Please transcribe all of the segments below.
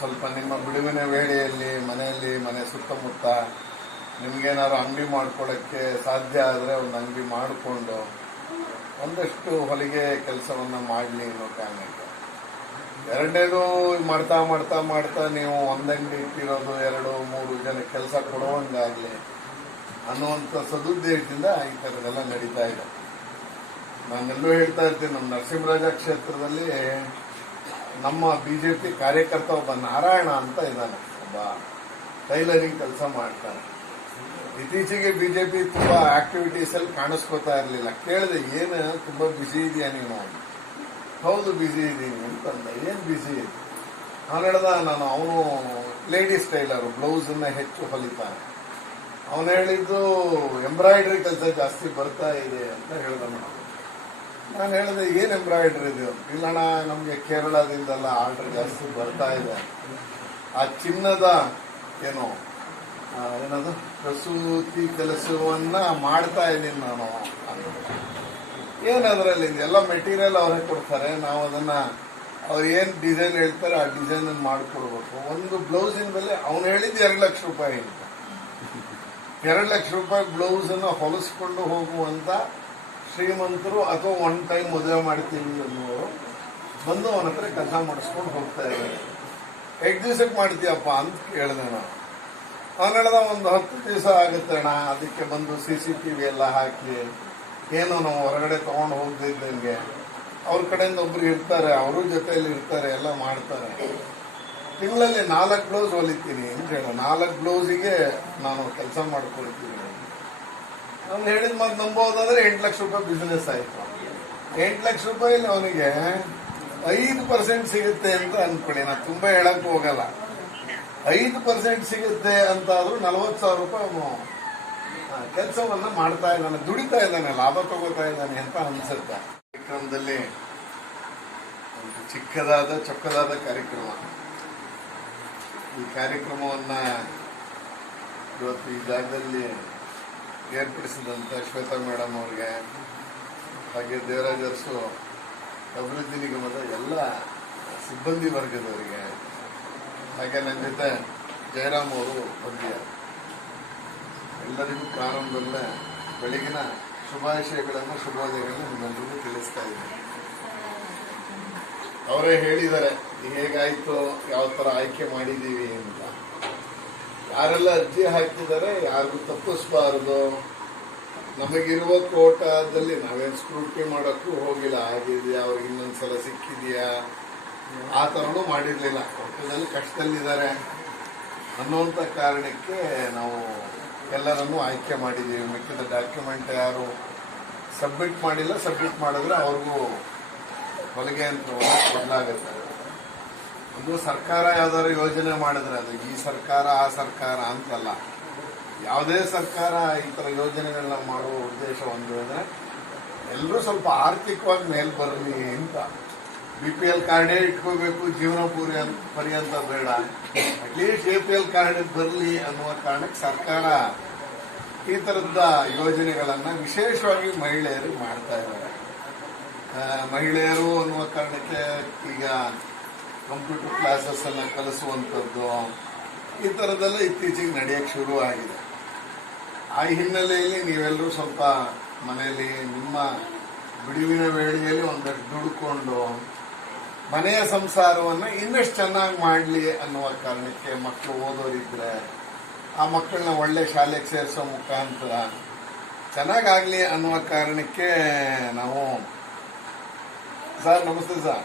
ಸ್ವಲ್ಪ ನಿಮ್ಮ ಬಿಡುವಿನ ವೇಳೆಯಲ್ಲಿ, ಮನೆಯಲ್ಲಿ, ಮನೆ ಸುತ್ತಮುತ್ತ ನಿಮ್ಗೇನಾದ್ರು ಅಂಗಡಿ ಮಾಡ್ಕೊಳ್ಳೋಕ್ಕೆ ಸಾಧ್ಯ ಆದರೆ ಒಂದು ಅಂಗಡಿ ಮಾಡಿಕೊಂಡು ಒಂದಷ್ಟು ಹೊಲಿಗೆ ಕೆಲಸವನ್ನ ಮಾಡಲಿ ಅನ್ನೋ ಕಾರಣಕ್ಕೆ ಎರಡನೇದು ಮಾಡ್ತಾ ಮಾಡ್ತಾ ಮಾಡ್ತಾ ನೀವು ಒಂದಂಗಡಿ ಇಟ್ಟಿರೋದು ಎರಡು ಮೂರು ಜನ ಕೆಲಸ ಕೊಡುವಂಗಾಗ್ಲಿ ಅನ್ನುವಂಥ ಸದುದ್ದೇಶದಿಂದ ಈ ಥರದೆಲ್ಲ ನಡೀತಾ ಇದೆ. ನಾನೆಲ್ಲೂ ಹೇಳ್ತಾ ಇರ್ತೀನಿ ನಮ್ಮ ನರಸಿಂಹರಾಜ ಕ್ಷೇತ್ರದಲ್ಲಿ ನಮ್ಮ ಬಿಜೆಪಿ ಕಾರ್ಯಕರ್ತ ಒಬ್ಬ ನಾರಾಯಣ ಅಂತ ಇದ್ದಾನೆ. ಒಬ್ಬ ಟೈಲರಿಂಗ್ ಕೆಲಸ ಮಾಡ್ತಾನೆ. ಇತ್ತೀಚೆಗೆ ಬಿಜೆಪಿ ತುಂಬಾ ಆಕ್ಟಿವಿಟೀಸ್ ಅಲ್ಲಿ ಕಾಣಿಸ್ಕೊತಾ ಇರಲಿಲ್ಲ. ಕೇಳಿದೆ, ಏನು ತುಂಬಾ ಬಿಸಿ ಇದೆಯಾ ನೀನು? ಹೌದು ಬಿಸಿ ಇದ್ದೀನಿ ಅಂತಂದ, ಏನ್ ಬಿಸಿ ನಾನು ಹೇಳ್ದ, ನಾನು ಅವನು ಲೇಡೀಸ್ ಟೈಲರ್ ಬ್ಲೌಸ್ ಅನ್ನ ಹೆಚ್ಚು ಹೊಲಿತಾನೆ. ಅವನು ಹೇಳಿದ್ದು, ಎಂಬ್ರಾಯ್ಡ್ರಿ ಕೆಲಸ ಜಾಸ್ತಿ ಬರ್ತಾ ಇದೆ ಅಂತ ಹೇಳ್ದ ನಾವು ನಾನು ಹೇಳಿದೆ ಏನು ಎಂಬ್ರಾಯ್ಡ್ರಿ ಇದು? ಇಲ್ಲಣ್ಣ ನಮಗೆ ಕೇರಳದಿಂದಲ್ಲ ಆರ್ಡರ್ ಜಾಸ್ತಿ ಬರ್ತಾ ಇದೆ. ಆ ಚಿನ್ನದ ಏನು ಏನದು? ಕಸೂತಿ ಕೆಲಸವನ್ನ ಮಾಡ್ತಾ ಇದ್ದೀನಿ ನಾನು. ಏನದ್ರಲ್ಲಿ ಎಲ್ಲ ಮೆಟೀರಿಯಲ್ ಅವರೇ ಕೊಡ್ತಾರೆ. ನಾವು ಅದನ್ನ, ಅವ್ರು ಏನ್ ಡಿಸೈನ್ ಹೇಳ್ತಾರೆ ಆ ಡಿಸೈನ್ ಮಾಡಿಕೊಡ್ಬೇಕು. ಒಂದು ಬ್ಲೌಸಿನ ಬೆಲೆ, ಅವ್ನು ಹೇಳಿದ್ದು ಎರಡು ಲಕ್ಷ ರೂಪಾಯಿ. ಎರಡು ಲಕ್ಷ ರೂಪಾಯಿ ಬ್ಲೌಸ್ ಅನ್ನ ಹೊಲಿಸ್ಕೊಂಡು ಹೋಗುವಂತ ಶ್ರೀಮಂತರು ಅಥವಾ ಒನ್ ಟೈಮ್ ಮದುವೆ ಮಾಡ್ತೀವಿ ಅನ್ನೋರು ಬಂದು ಅವನ ಹತ್ರ ಕೆಲಸ ಮಾಡಿಸ್ಕೊಂಡು ಹೋಗ್ತಾ ಇದ್ದಾರೆ. ಎಷ್ಟು ದಿವಸಕ್ಕೆ ಮಾಡ್ತೀಯಪ್ಪ ಅಂತ ಕೇಳಿದೆ ನಾನು. ಅವನು ಹೇಳ್ದ, ಒಂದು ಹತ್ತು ದಿವಸ ಆಗುತ್ತೆ ಅಣ್ಣ, ಅದಕ್ಕೆ ಬಂದು ಸಿ ಸಿ ಟಿ ವಿ ಎಲ್ಲ ಹಾಕಿ, ಏನು ನಾವು ಹೊರಗಡೆ ತಗೊಂಡು ಹೋಗ್ದಿದ್ದಂಗೆ. ಅವ್ರ ಕಡೆಯಿಂದ ಒಬ್ರು ಇರ್ತಾರೆ, ಅವರು ಜೊತೆಯಲ್ಲಿ ಇರ್ತಾರೆ, ಎಲ್ಲ ಮಾಡ್ತಾರೆ. ತಿಂಗಳಲ್ಲಿ ನಾಲ್ಕು ಬ್ಲೌಸ್ ಹೊಲಿತೀನಿ ಅಂತ ಹೇಳ. ನಾಲ್ಕು ಬ್ಲೌಸಿಗೆ ನಾನು ಕೆಲಸ ಮಾಡ್ಕೊಡ್ತೀನಿ ಅವ್ನು ಹೇಳಿದ ಮಾತು ನಂಬೋದಾದ್ರೆ ಎಂಟು ಲಕ್ಷ ರೂಪಾಯಿ ಬಿಸ್ನೆಸ್ ಆಯ್ತು. ಎಂಟು ಲಕ್ಷ ರೂಪಾಯಿಲಿ ಅವನಿಗೆ ಐದು ಪರ್ಸೆಂಟ್ ಸಿಗುತ್ತೆ ಅಂತ ಅನ್ಕೊಳ್ಳಿ, ನಾನು ತುಂಬಾ ಹೇಳಕ್ ಹೋಗಲ್ಲ. ಐದು ಪರ್ಸೆಂಟ್ ಸಿಗುತ್ತೆ ಅಂತ ಆದ್ರೂ ನಲವತ್ತು ಸಾವಿರ ರೂಪಾಯಿ ಅವನು ಕೆಲಸವನ್ನ ಮಾಡ್ತಾ ಇದ್ದಾನೆ, ದುಡಿತಾ ಇದ್ದಾನೆ, ಲಾಭ ತಗೋತಾ ಇದ್ದಾನೆ ಅಂತ ಅನ್ಸುತ್ತೆ. ಕಾರ್ಯಕ್ರಮದಲ್ಲಿ ಒಂದು ಚಿಕ್ಕದಾದ, ಚೊಕ್ಕದಾದ ಕಾರ್ಯಕ್ರಮ. ಈ ಕಾರ್ಯಕ್ರಮವನ್ನ ಇವತ್ತು ಈ ಜಾಗದಲ್ಲಿ ಏರ್ಪಡಿಸಿದಂತ ಶ್ವೇತಾ ಮೇಡಮ್ ಅವ್ರಿಗೆ, ಹಾಗೆ ದೇವರಾಜ್ ಅರಸು, ಅಭಿವೃದ್ಧಿ ನಿಗಮದ ಎಲ್ಲ ಸಿಬ್ಬಂದಿ ವರ್ಗದವರಿಗೆ, ಹಾಗೆ ನನ್ನ ಜೊತೆ ಜಯರಾಮ್ ಅವರು ಬಂದಿದ್ದಾರೆ. ಎಲ್ಲರಿಗೂ ಪ್ರಾರಂಭದಲ್ಲೇ ಬೆಳಗಿನ ಶುಭಾಶಯಗಳನ್ನು, ಶುಭೋದಯಗಳನ್ನು ನಿಮ್ಮೆಲ್ಲರಿಗೂ ತಿಳಿಸ್ತಾ ಇದ್ದೀನಿ. ಅವರೇ ಹೇಳಿದ್ದಾರೆ ಹೇಗಾಯಿತು? ಯಾವ ಥರ ಆಯ್ಕೆ ಮಾಡಿದ್ದೀವಿ? ಅಂತ. ಯಾರೆಲ್ಲ ಅರ್ಜಿ ಹಾಕಿದ್ದಾರೆ, ಯಾರಿಗೂ ತಪ್ಪಿಸಬಾರದು. ನಮಗಿರುವ ಕೋಟಾದಲ್ಲಿ ನಾವೇನು ಸ್ಕ್ರೂಟಿ ಮಾಡೋಕ್ಕೂ ಹೋಗಿಲ್ಲ. ಆಗಿದೆಯಾ ಅವ್ರಿಗೆ ಇನ್ನೊಂದ್ಸಲ ಸಿಕ್ಕಿದೆಯಾ? ಆ ಥರನೂ ಮಾಡಿರಲಿಲ್ಲ. ಕೋಟದಲ್ಲಿ ಕಷ್ಟದಲ್ಲಿದ್ದಾರೆ. ಅನ್ನುವಂಥ ಕಾರಣಕ್ಕೆ ನಾವು ಎಲ್ಲರನ್ನೂ ಆಯ್ಕೆ ಮಾಡಿದ್ದೀವಿ. ಮಿಕ್ಕಿದ ಡಾಕ್ಯುಮೆಂಟ್ ಯಾರು ಸಬ್ಮಿಟ್ ಮಾಡಿಲ್ಲ, ಸಬ್ಮಿಟ್ ಮಾಡಿದ್ರೆ ಅವ್ರಿಗೂ ಹೊಲಿಗೆ ಅಂತ ಕೊಡಲಾಗುತ್ತೆ. ಒಂದು ಸರ್ಕಾರ ಯಾವ್ದಾದ್ರು ಯೋಜನೆ ಮಾಡಿದ್ರೆ ಅದು ಈ ಸರ್ಕಾರ, ಆ ಸರ್ಕಾರ ಅಂತಲ್ಲ. ಯಾವುದೇ ಸರ್ಕಾರ ಈ ತರ ಯೋಜನೆಗಳನ್ನ ಮಾಡುವ ಉದ್ದೇಶ ಒಂದು ಎಲ್ಲರೂ ಸ್ವಲ್ಪ ಆರ್ಥಿಕವಾಗಿ ಮೇಲ್ ಬರಲಿ ಅಂತ. ಬಿ ಪಿ ಎಲ್ ಕಾರ್ಡೇ ಇಟ್ಕೋಬೇಕು, ಜೀವನ ಪೂರ್ಯ ಪರ್ಯಂತ ಬೇಡ. At least A P L card ಬರಲಿ ಅನ್ನುವ ಕಾರಣಕ್ಕೆ ಸರ್ಕಾರ ಈ ತರದ ಯೋಜನೆಗಳನ್ನ ವಿಶೇಷವಾಗಿ ಮಹಿಳೆಯರಿಗೆ ಮಾಡ್ತಾ ಇದ್ದಾರೆ. ಮಹಿಳೆಯರು ಅನ್ನುವ ಕಾರಣಕ್ಕೆ ಈಗ ಕಂಪ್ಯೂಟರ್ ಕ್ಲಾಸಸ್ ಅನ್ನ ಕಲಿಸುವಂಥದ್ದು ಈ ಥರದ್ದೆಲ್ಲ ಇತ್ತೀಚೆಗೆ ನಡೆಯಕ್ಕೆ ಶುರು ಆಗಿದೆ. ಆ ಹಿನ್ನೆಲೆಯಲ್ಲಿ ನೀವೆಲ್ಲರೂ ಸ್ವಲ್ಪ ಮನೆಯಲ್ಲಿ ನಿಮ್ಮ ಬಿಡುವಿನ ವೇಳೆಯಲ್ಲಿ ಒಂದಷ್ಟು ದುಡ್ಕೊಂಡು ಮನೆಯ ಸಂಸಾರವನ್ನ ಇನ್ನಷ್ಟು ಚೆನ್ನಾಗಿ ಮಾಡಲಿ ಅನ್ನುವ ಕಾರಣಕ್ಕೆ ಮಕ್ಕಳು ಓದೋರಿದ್ರೆ ಆ ಮಕ್ಕಳನ್ನ ಒಳ್ಳೆ ಶಾಲೆಗೆ ಸೇರಿಸೋ ಮುಖಾಂತರ ಚೆನ್ನಾಗಾಗಲಿ ಅನ್ನುವ ಕಾರಣಕ್ಕೆ ನಾವು ಸರ್ ನಮಸ್ತೆ ಸರ್.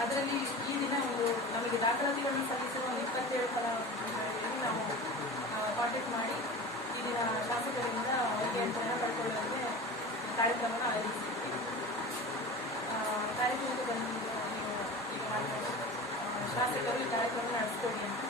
ಅದರಲ್ಲಿ ಈ ದಿನ ಒಂದು ನಮಗೆ ದಾಖಲಾತಿಗಳನ್ನು ಸಲ್ಲಿಸಿರುವ ಒಂದು ಇಪ್ಪತ್ತೇಳು ಫಲಾನುಭವಿಗಳಿಗೆ ನಾವು ಕಾಂಟ್ಯಾಕ್ಟ್ ಮಾಡಿ ಈ ದಿನ ಶಾಸಕರಿಂದ ಹೊಲಿಗೆ ಪಡ್ಕೊಳ್ಳೋದಕ್ಕೆ ಕಾರ್ಯಕ್ರಮವನ್ನು ಆಯೋಜಿಸಿದ್ವಿ. ಕಾರ್ಯಕ್ರಮಕ್ಕೆ ಬಂದು ನೀವು ಈಗ ಮಾಡ್ಕೊಂಡು ಶಾಸಕರು ಈ ಕಾರ್ಯಕ್ರಮ ನಡೆಸ್ಕೊಡಿ ಅಂತ.